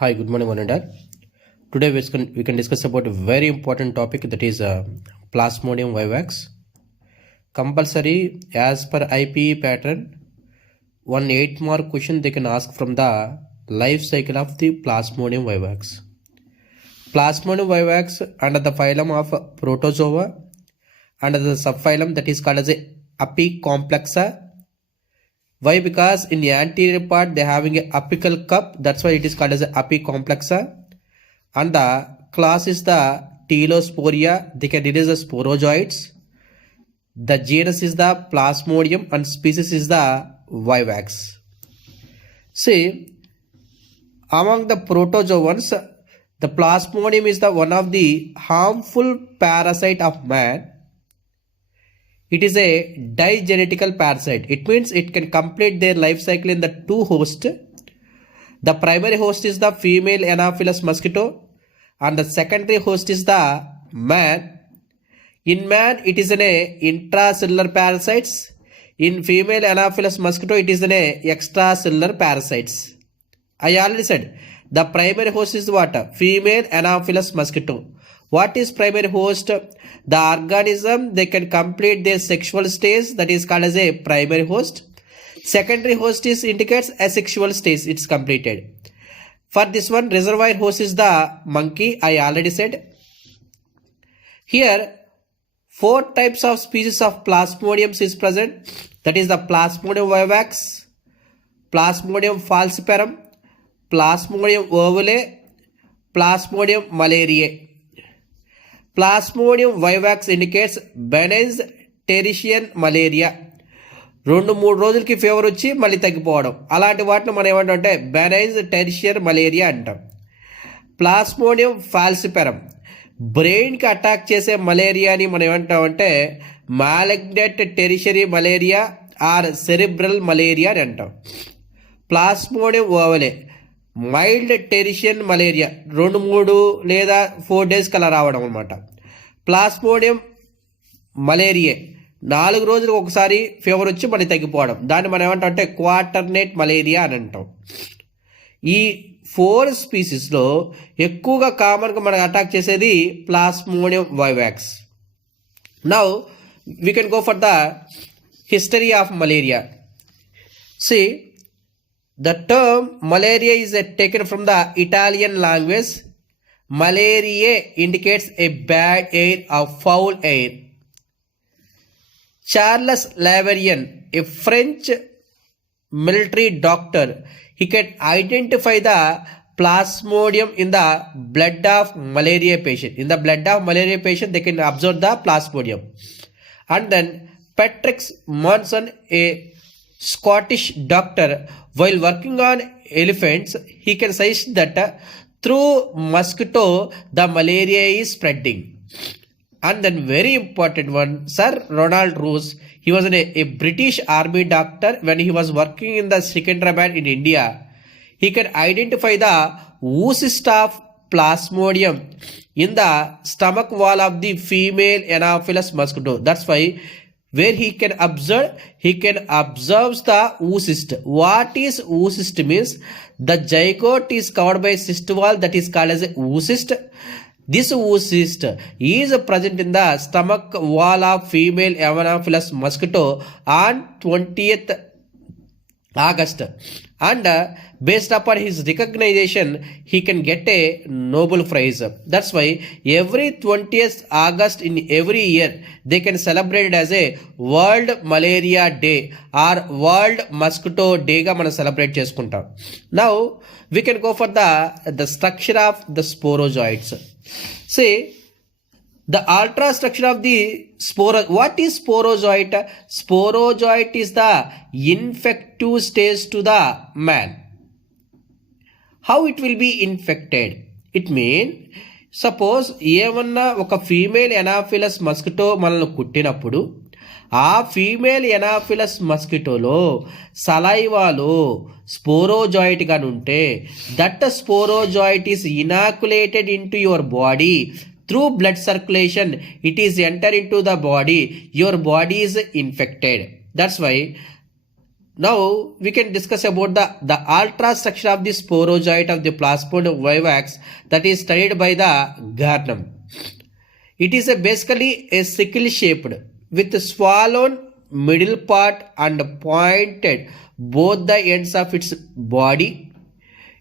Hi, good morning, one and all. Today we can discuss about a very important topic, that is Plasmodium vivax. Compulsory as per IPE pattern, 1 8-mark question they can ask from the life cycle of the Plasmodium vivax. Plasmodium vivax under the phylum of Protozoa, under the subphylum that is called as a Apicomplexa. Why? Because in the anterior part they are having a apical cup, that's why it is called as a Apicomplexa. And the class is the Telosporia, they can release the sporozoites. The genus is the Plasmodium and species is the vivax. See, among the protozoans, the Plasmodium is the one of the harmful parasite of man. It is a digenetical parasite. It means it can complete their life cycle in the two hosts. The primary host is the female Anopheles mosquito and the secondary host is the man. In man, it is an intracellular parasites. In female Anopheles mosquito, it is an extracellular parasites. I already said the primary host is what? Female Anopheles mosquito. What is primary host? The organism, they can complete their sexual stage, that is called as a primary host. Secondary host is indicates asexual stage, it's completed. For this one, reservoir host is the monkey, I already said. Here, 4 types of species of Plasmodium is present. That is the Plasmodium vivax, Plasmodium falciparum, Plasmodium ovale, Plasmodium malariae. Plasmodium vivax indicates benign tertian malaria. 2-3 రోజులకి fever వచ్చి మళ్ళీ తగ్గిపోవడం, అలాంటి వాటిని మనం ఏమంటామంటే బెనైజ్ టెరిషియర్ malaria అంటాం. Plasmodium ఫాల్సిపెరం, బ్రెయిన్కి అటాక్ చేసే మలేరియాని మనం ఏమంటామంటే malignant tertiary malaria or cerebral malaria అని అంటాం. Plasmodium ovale, mild tertian malaria, 2-3 లేదా 4 డేస్కి అలా రావడం అనమాట. ప్లాస్మోడియం మలేరియా 4 రోజులకు ఒకసారి ఫీవర్ వచ్చి మళ్ళీ తగ్గిపోవడం, దాన్ని మనం ఏమంటాం అంటే క్వార్టర్నేట్ మలేరియా అని అంటాం. ఈ 4 స్పీసీస్లో ఎక్కువగా కామన్గా మనకు అటాక్ చేసేది plasmodium vivax. Now we can go for the history of malaria. See, the term malaria is taken from the Italian language. Malariae indicates a bad air or foul air. Charles Laverian, a French military doctor, he can identify the plasmodium in the blood of malaria patient. In the blood of malaria patient, they can observe the plasmodium. And then Patrick Monson, a Scottish doctor, while working on elephants, he can suggest that through mosquito the malaria is spreading. And then very important one, Sir Ronald Roos, he was a British army doctor. When he was working in the Secunderabad in India, he can identify the oocyst of plasmodium in the stomach wall of the female Anopheles mosquito. That's why where he can observe the oocyst. What is oocyst means? The zygote is covered by cyst wall, that is called as a oocyst. This oocyst is present in the stomach wall of female Anopheles mosquito on 20th August, and based upon his recognition he can get a Nobel Prize. That's why every 20th August in every year they can celebrate it as a World Malaria Day or World Mosquito Day ga మనం celebrate చేసుకుంటాం. Now we can go for the structure of the sporozoites. See, the ultra structure of the what is sporozoite? Sporozoite is the infective stage to the man. How it will be infected? It means, suppose ఏమన్నా ఒక female Anopheles mosquito మనల్ని కుట్టినప్పుడు ఆ female Anopheles మస్కిటోలో సలైవాలో sporozoite గాని ఉంటే, that sporozoite is inoculated into your body through blood circulation. It is enter into the body, your body is infected. That's why now we can discuss about the ultrastructure of the sporozoite of the Plasmodium vivax that is studied by the Garnham. It is basically a sickle shaped with swollen middle part and pointed both the ends of its body.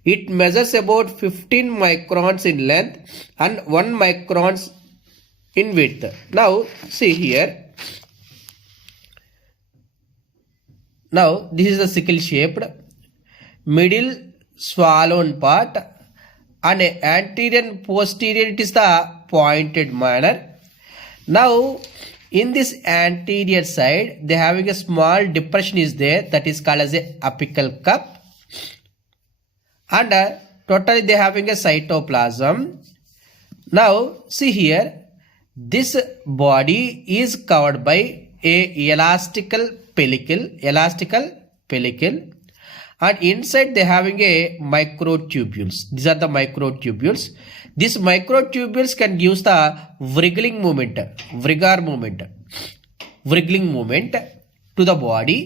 It measures about 15 microns in length and 1 microns in width. Now see here. Now this is the sickle shaped, middle swollen part, and anterior and posterior it is the pointed manner. Now in this anterior side they having a small depression is there, that is called as a apical cup, and totally they having a cytoplasm. Now see here, this body is covered by a elastical pellicle, and inside they having a microtubules. These are the microtubules. These microtubules can give the wriggling movement to the body.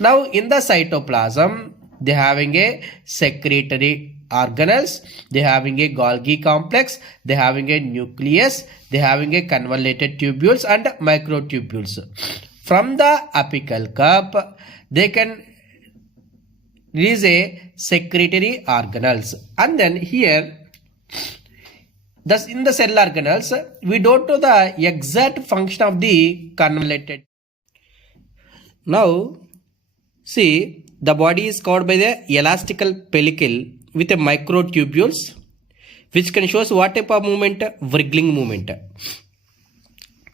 Now in the cytoplasm they having a secretory organelles, they having a Golgi complex, they having a nucleus, they having a convoluted tubules and microtubules. From the apical cup they can release a secretory organelles, and then here thus in the cell organelles we don't know the exact function of the convoluted. Now see, the body is covered by the elastical pellicle with a microtubules which can show us what type of movement? Wriggling movement.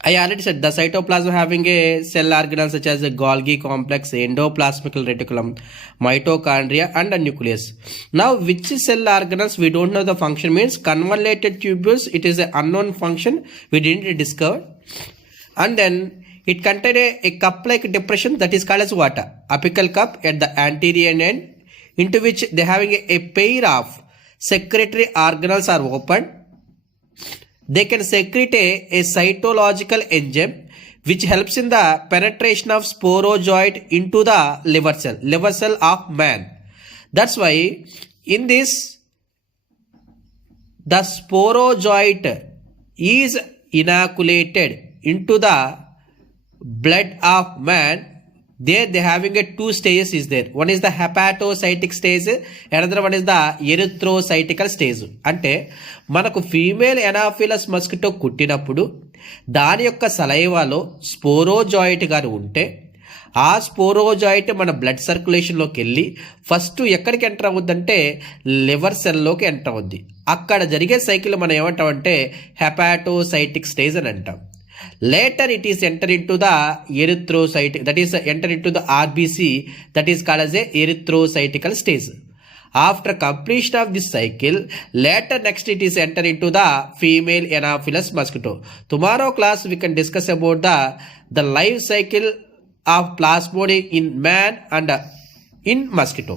I already said the cytoplasm having a cell organelles such as a Golgi complex, endoplasmic reticulum, mitochondria and a nucleus. Now which cell organelles we don't know the function, means convoluted tubules, it is an unknown function, we didn't discover. And then it contains a cup-like depression that is called as what? Apical cup at the anterior end, into which they having a pair of secretory organelles are opened. They can secrete a cytological enzyme which helps in the penetration of sporozoite into the liver cell of man. That's why in this the sporozoite is inoculated into the blood of man. There they having a two stages is there. One is the hepatocytic stage, another one is the erythrocytical stage. అంటే మనకు female Anopheles mosquito కుట్టినప్పుడు దాని యొక్క సలైవాలో స్పోరోజాయిట్ గారు ఉంటే ఆ స్పోరోజాయిట్ మన blood సర్క్యులేషన్లోకి వెళ్ళి first ఎక్కడికి ఎంటర్ అవుద్దంటే లివర్ సెల్లోకి ఎంటర్ అవుద్ది. అక్కడ జరిగే సైకిల్ మనం ఏమంటామంటే హెపాటోసైటిక్ స్టేజ్ అని అంటాం. Later it is enter into the erythrocyte, that is enter into the RBC, that is called as a erythrocytical stage. After completion of this cycle, later next it is enter into the female Anopheles mosquito. Tomorrow class we can discuss about the life cycle of Plasmodium in man and in mosquito.